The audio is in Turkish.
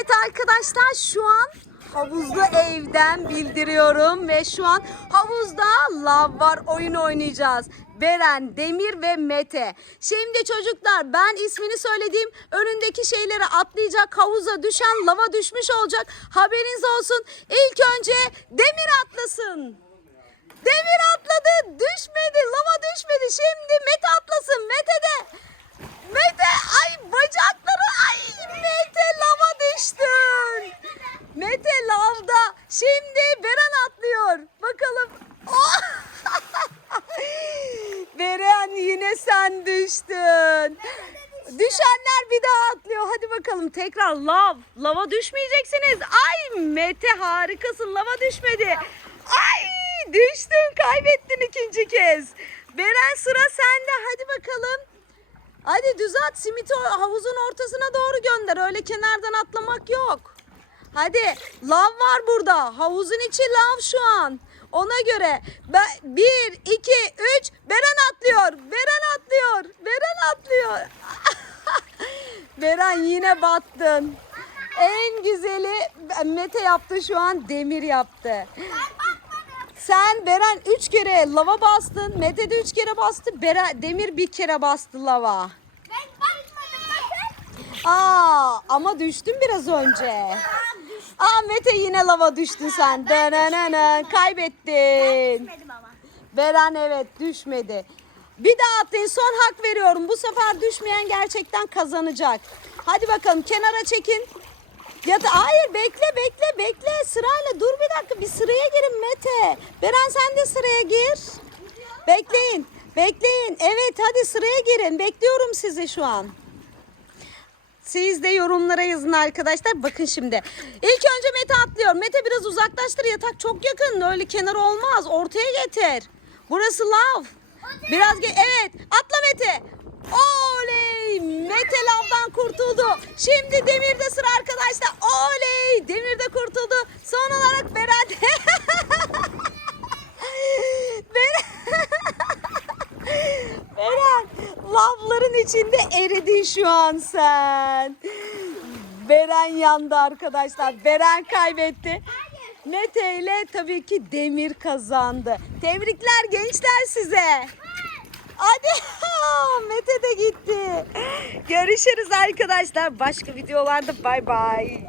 Evet arkadaşlar şu an havuzlu evden bildiriyorum ve şu an havuzda lav var oyun oynayacağız. Beren, Demir ve Mete. Şimdi çocuklar ben ismini söylediğim önündeki şeyleri atlayacak havuza düşen lava düşmüş olacak. Haberiniz olsun. İlk önce Demir atlasın. Demir atladı düşmedi lava düşmedi. Şimdi Mete atlasın Mete de. Mete ay bacakları ay Mete lava düştün. Mete lavda. Şimdi Beren atlıyor. Bakalım. Oh! Beren yine sen düştün. Düşenler bir daha atlıyor. Hadi bakalım tekrar lav. Lava düşmeyeceksiniz. Ay Mete harikasın. Lava düşmedi. Ay düştün. Kaybettin ikinci kez. Beren sıra sende. Hadi bakalım. Hadi düz at. Simiti havuzun ortasına doğru gönder. Öyle kenardan atlamak yok. Hadi lav var burada. Havuzun içi lav şu an. Ona göre ben, bir, iki, üç, Beren atlıyor. Beren atlıyor. Beren atlıyor. Beren yine battın. En güzeli Mete yaptı şu an Demir yaptı. Sen Beren üç kere lava bastın. Mete de üç kere bastı. Beren, Demir bir kere bastı lava. Ben bakmadım bakın. Aa ama düştün biraz önce. Aa Mete yine lava düştün sen. Dananana, kaybettin. Düşmedim ama. Beren evet düşmedi. Bir daha atlayın son hak veriyorum. Bu sefer düşmeyen gerçekten kazanacak. Hadi bakalım kenara çekin. Ya da hayır bekle bekle bekle sırayla dur bir dakika bir sıraya girin Mete. Beren sen de sıraya gir. Bekleyin bekleyin evet hadi sıraya girin bekliyorum sizi şu an. Siz de yorumlara yazın arkadaşlar. Bakın şimdi. İlk önce Mete atlıyor. Mete biraz uzaklaştır. Yatak çok yakın. Öyle kenar olmaz. Ortaya getir. Burası lav. Biraz ge- evet. Atla Mete. Oley! Mete lavdan kurtuldu. Şimdi Demir'de sıra arkadaşlar. Oley! Demir de kurtuldu. Son olarak Berat. Berat. Beren lavların içinde eridin şu an sen. Beren yandı arkadaşlar. Beren kaybetti. Mete ile tabii ki Demir kazandı. Tebrikler gençler size. Hadi Mete de gitti. Görüşürüz arkadaşlar. Başka videolarda bay bay.